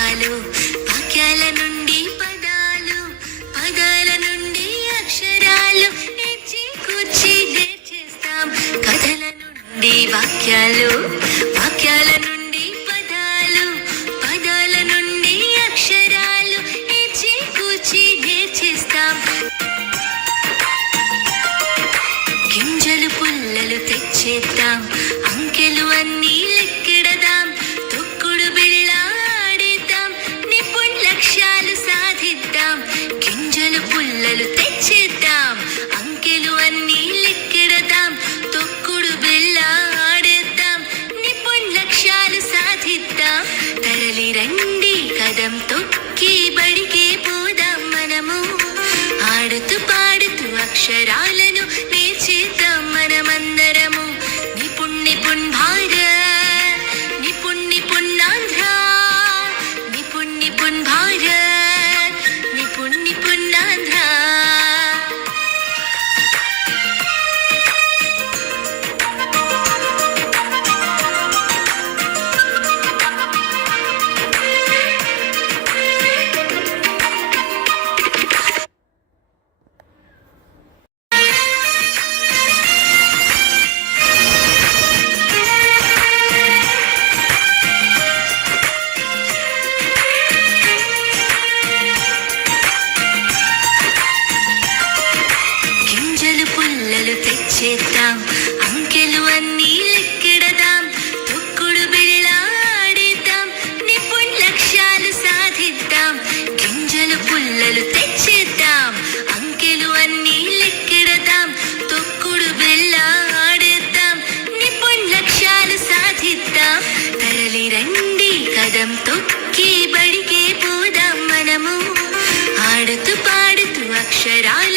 వాక్యాలు, వాక్యాల నుండి పదాలు, పదాల నుండి అక్షరాలు, ఇచ్చి కూర్చి నేర్చేస్తాం. కథల నుండి వాక్యాలు, వాక్యాల నుండి పదాలు, పదాల నుండి అక్షరాలు, ఇచ్చి కూర్చి నేర్చేస్తాం. గింజలు పుల్లలు తెచ్చేద్దాం, అంకెలు అన్నీ లెక్కెడదాం, తొక్కుడు బిళ్ళ ఆడేద్దాం, నిపుణ్ లక్ష్యాలు సాధిద్దాం. గింజలు పుల్లలు తెచ్చేద్దాం, అంకెలు అన్నీ లెక్కెడదాం, తొక్కుడు బిళ్ళ ఆడేద్దాం, నిపుణ్ లక్ష్యాలు సాధిద్దాం. తరలి రండి కదం తొక్కి బడికే పోదాం మనము, ఆడుతూ పాడుతూ అక్షరాలను నేర్చేద్దాం మనమందరము. నిపుణ్ నిపుణ్ భారత్, నిపుణ్ నిపుణ్ ఆంధ్ర, నిపుణ్ నిపుణ్ భారత్, నిపుణ్ నిపుణ్ ఆంధ్ర. గింజలు పుల్లలు తెచ్చేద్దాం, అంకెలు అన్నీ లెక్కెడదాం, తొక్కుడు బిళ్ళ ఆడేద్దాం, నిపుణ్ లక్ష్యాలు సాధిద్దాం. గింజలు పుల్లలు తెచ్చేద్దాం, అంకెలు అన్నీ లెక్కెడదాం, తొక్కుడు బిళ్ళ ఆడేద్దాం, నిపుణ్ లక్ష్యాలు సాధిద్దాం. తరలి రండి కదం తొక్కి బడికే పోదాం మనము, ఆడుతూ పాడుతూ అక్షరాల